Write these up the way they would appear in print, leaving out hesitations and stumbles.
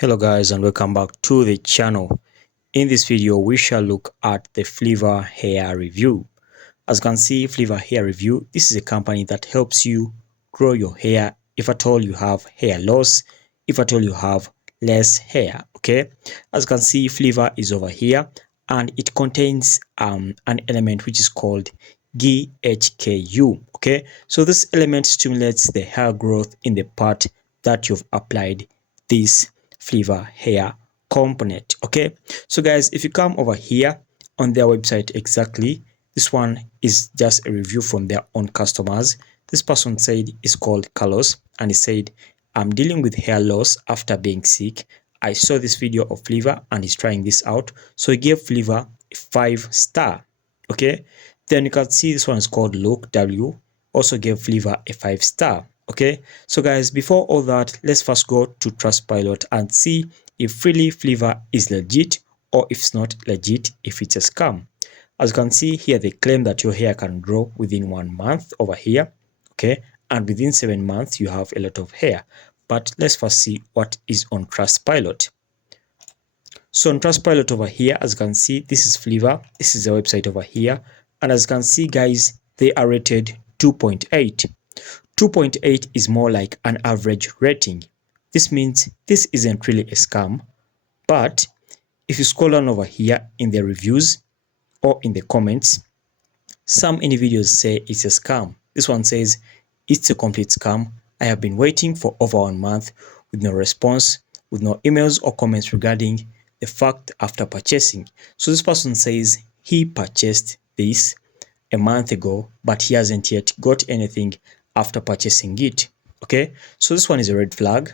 Hello guys, and welcome back to the channel. In this video we shall look at the Fleava hair review. As you can see, Fleava hair review, this is a company that helps you grow your hair if at all you have hair loss, if at all you have less hair. Okay, as you can see, Fleava is over here and it contains an element which is called GHKU. Okay, so this element stimulates the hair growth in the part that you've applied this Fleava hair component. Okay, so guys, if you come over here on their website, exactly, this one is just a review from their own customers. This person said it's called Carlos, and he said, I'm dealing with hair loss after being sick. I saw this video of Fleava and he's trying this out, so he gave Fleava a 5-star. Okay, then you can see this one is called Luke W, also gave Fleava a 5-star. Okay, so guys, before all that, let's first go to Trustpilot and see if really Fleava is legit or if it's not legit, if it's a scam. As you can see here, they claim that your hair can grow within 1 month over here. Okay, and within 7 months you have a lot of hair. But let's first see what is on Trustpilot. So on Trustpilot over here, as you can see, this is Fleava. This is the website over here, and as you can see guys, they are rated 2.8. 2.8 is more like an average rating. This means this isn't really a scam, but if you scroll on over here in the reviews or in the comments, some individuals say it's a scam. This one says it's a complete scam. I have been waiting for over 1 month with no response, with no emails or comments regarding the fact after purchasing. So this person says he purchased this a month ago, but he hasn't yet got anything after purchasing it. Okay, so this one is a red flag.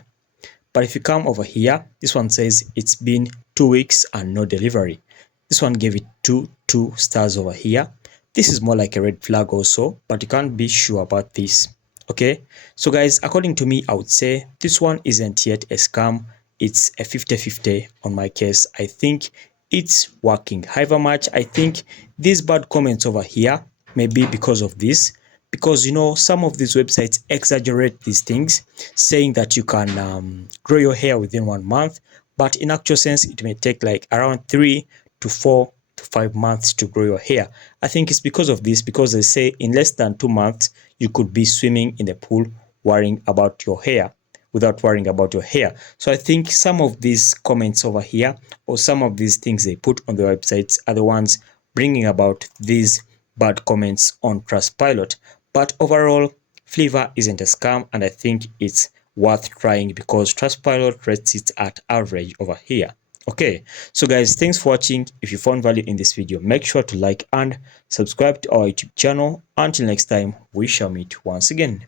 But if you come over here, this one says it's been 2 weeks and no delivery. This one gave it 2 stars over here. This is more like a red flag also, but you can't be sure about this. Okay, so guys, according to me, I would say this one isn't yet a scam. It's a 50-50 on my case. I think it's working. However much I think these bad comments over here may be because of this, because you know, some of these websites exaggerate these things, saying that you can grow your hair within 1 month, but in actual sense it may take like around 3 to 4 to 5 months to grow your hair. I think it's because of this, because they say in less than 2 months you could be swimming in the pool worrying about your hair without worrying about your hair. So I think some of these comments over here, or some of these things they put on the websites, are the ones bringing about these bad comments on Trustpilot. But overall, Fleava isn't a scam, and I think it's worth trying because Trustpilot rates it at average over here. Okay, so guys, thanks for watching. If you found value in this video, make sure to like and subscribe to our YouTube channel. Until next time, we shall meet once again.